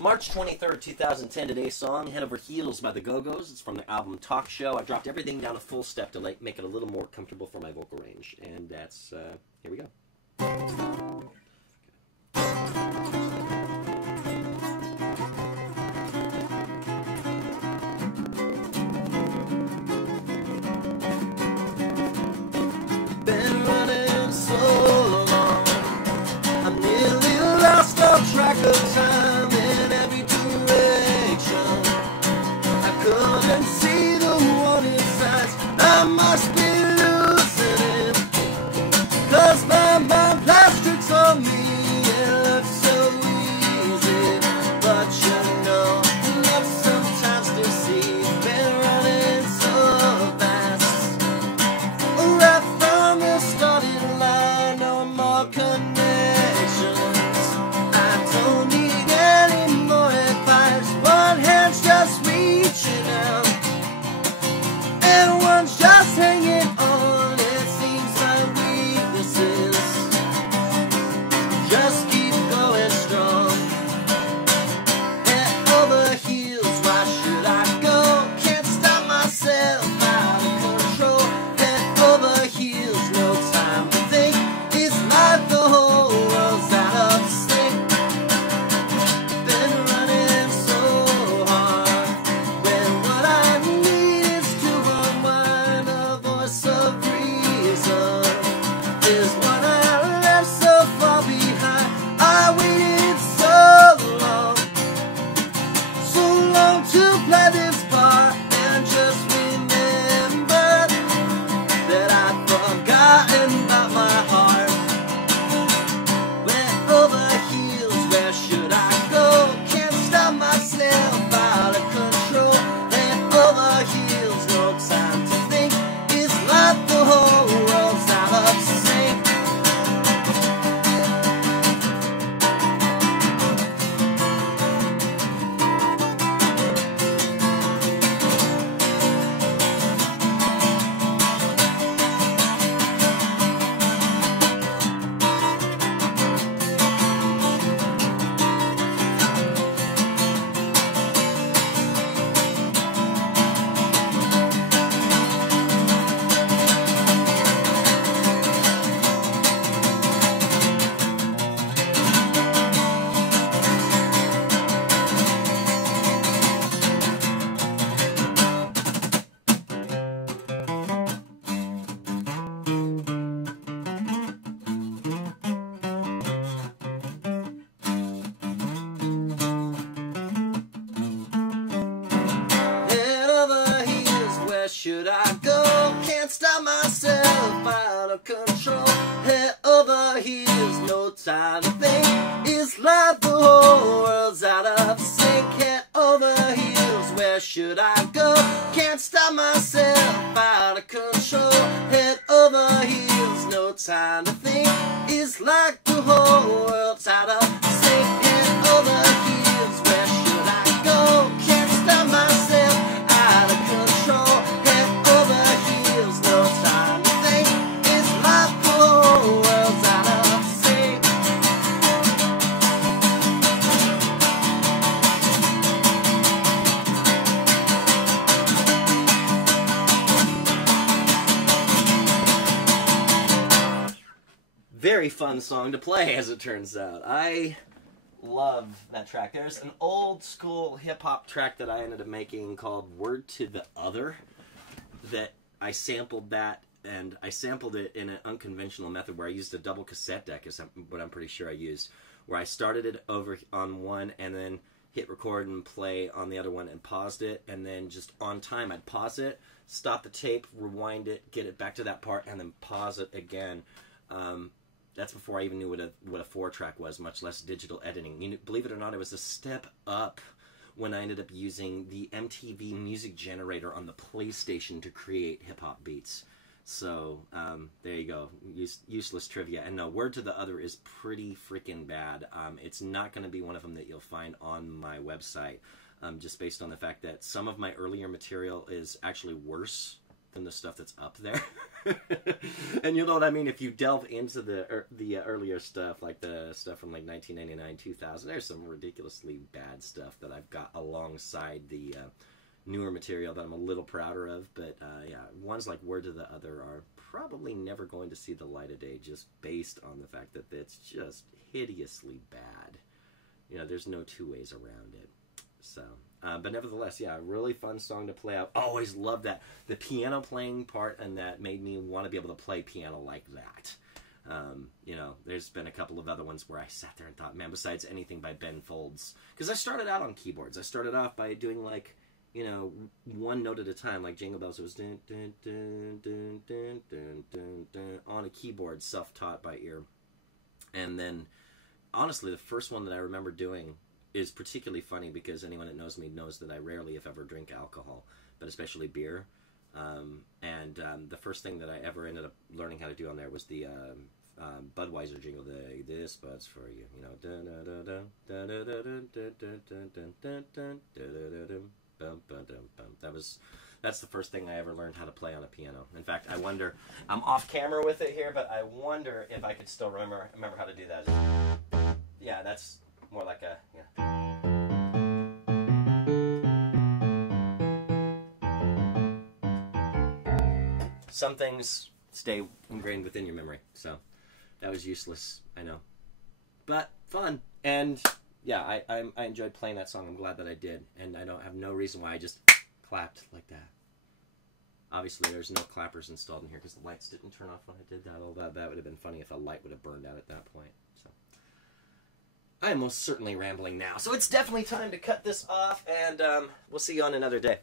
March 23rd, 2010, today's song, Head Over Heels by the Go-Gos. It's from the album Talk Show. I dropped everything down a full step to make it a little more comfortable for my vocal range. And that's, here we go. Been running so long, I'm nearly lost on track of time in every direction. I couldn't see the warning signs, I must be losing it, 'cause my mind plays tricks on me. It looks so easy, but you know, love sometimes deceives. Been running so fast, right from the starting line, no more connections. I don't need any more advice. One hand's just reaching out, and one's just hanging on. It seems my weaknesses just keep going strong. Head over heels, why should I go? Can't stop myself, out of control. Head over heels, no time to think. It's like the whole world's out of sync. Been running so hard, when what I need is to unwind. A voice of reason is what I left so far behind. I waited so long to play this part, and just remembered that I'd forgotten about my heart. Went over heels, where should I go? Can't stop myself, out of control. Went over heels, no time to think. It's like the whole world's out of sync. Head over heels, where should I go? Can't stop myself, out of control. Head over heels, no time to think. It's like the whole world's out of sync. Head over heels, where should I go? Can't stop myself, out of control. Head over heels, no time to think. It's like the whole world's out of sync. Head over heels, where should I go? Can't stop myself, out of control. Head over heels, no time to think. It's like the whole world's out of sync. Very fun song to play, as it turns out. I love that track. There's an old school hip-hop track that I ended up making called Word to the Other, that I sampled that, and I sampled it in an unconventional method where I used a double cassette deck, is what I'm pretty sure I used, where I started it over on one and then hit record and play on the other one and paused it, and then just on time I'd pause it, stop the tape, rewind it, get it back to that part, and then pause it again. That's before I even knew what a 4-track was, much less digital editing. You know, believe it or not, it was a step up when I ended up using the MTV music generator on the PlayStation to create hip-hop beats. So, there you go. Useless trivia. And no, Word to the Other is pretty freaking bad. It's not going to be one of them that you'll find on my website, just based on the fact that some of my earlier material is actually worse than the stuff that's up there. And you know what I mean? If you delve into the earlier stuff, like the stuff from like 1999, 2000, there's some ridiculously bad stuff that I've got alongside the newer material that I'm a little prouder of. But yeah, ones like Word to the Other are probably never going to see the light of day, just based on the fact that it's just hideously bad. You know, there's no two ways around it. So, but nevertheless, yeah, a really fun song to play. I've always loved that. The piano playing part, and that made me want to be able to play piano like that. You know, there's been a couple of other ones where I sat there and thought, man, besides anything by Ben Folds, because I started out on keyboards. I started off by doing like, you know, one note at a time, like Jingle Bells. It was dun, dun, dun, dun, dun, dun, dun, dun, on a keyboard, self-taught by ear. And then, honestly, the first one that I remember doing is particularly funny because anyone that knows me knows that I rarely, if ever, drink alcohol, but especially beer. The first thing that I ever ended up learning how to do on there was the Budweiser jingle, "This Bud's for you," you know. That's the first thing I ever learned how to play on a piano. In fact, I wonder, I'm off camera with it here, but I wonder if I could still remember how to do that. Yeah, that's more like a, yeah. Some things stay ingrained within your memory, so that was useless, I know. But fun, and yeah, I enjoyed playing that song. I'm glad that I did, and I don't have no reason why I just clapped like that. Obviously, there's no clappers installed in here because the lights didn't turn off when I did that. Although that would have been funny if a light would have burned out at that point. So I am most certainly rambling now. So it's definitely time to cut this off, and we'll see you on another day.